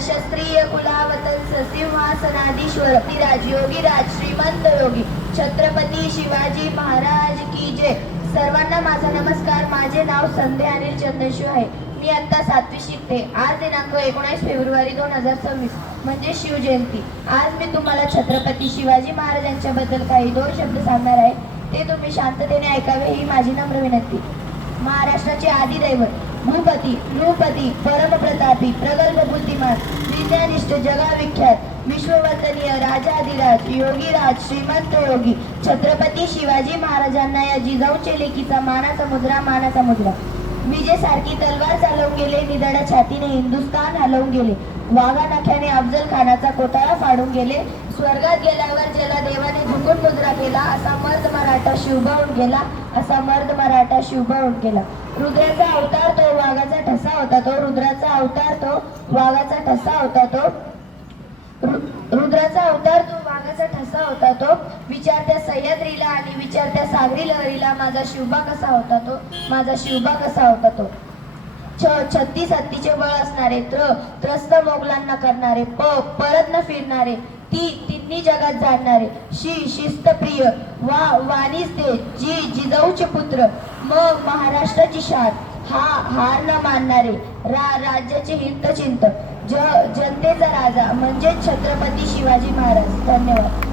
क्षत्रिय कुलावतंस सिंहासनाधीश्वर राज योगी राज श्रीमंत योगी छत्रपती शिवाजी महाराज की जय। सर्वांना माझा नमस्कार। माझे नाव संध्या अनिल चंदनशिव आहे। मी आता 7वी शिकते। आज दिनांक 19 फेब्रुवारी 2026 म्हणजे शिवजयंती। आज मी तुम्हाला छत्रपती शिवाजी महाराजांच्या बद्दल काही 2 शब्द सांगणार आहे। ते तुम्ही शांततेने ऐकावे ही माझी नम्र विनंती। महाराष्ट्राचे आदिदैवत भूपती नृपती परमप्रतापी प्रगल्भ बुद्धिमान विद्यानिष्ठ जगाविख्यात विश्ववंदनीय राजाधिराज योगीराज श्रीमंत योगी छत्रपती शिवाजी महाराजांना या जिजाऊच्या लेकीचा मानाचा मुद्रा विजेसारखी तलवार चालवून गेले। निधड्या छातीने हिंदुस्थान हलवून गेले। वाघा नख्याने अफजल खानाचा कोटाळा फाडून गेले। स्वर्गात गेल्यावर ज्याला देवाने झुकून मुजरा केला असा मर्द मराठा शिवभावून गेला, असा मर्द मराठा शिवभावून गेला। रुद्राचा अवतार तो वाघाचा ठसा होता तो, रुद्राचा अवतार तो वाघाचा ठसा होता तो, रुद्राचा अवतार तो वाघाचा ठसा होता तो। विचारत्या सह्याद्रीला आणि विचारत्या सागरी लहरीला माझा शिवबा कसा होता तो, माझा शिवबा कसा होता तो। 36 हत्तीचे बळ असणारे, त्रस्त मोगलांना करणारे, परत न फिरणारे, तिन्ही जगात जाणणारे, शिस्तप्रिय वाणीच ते जिजाऊचे पुत्र, मग महाराष्ट्राची शान, हार न मानणारे, राज्याचे हितचिंत, जनतेचा राजा म्हणजे छत्रपती शिवाजी महाराज। धन्यवाद।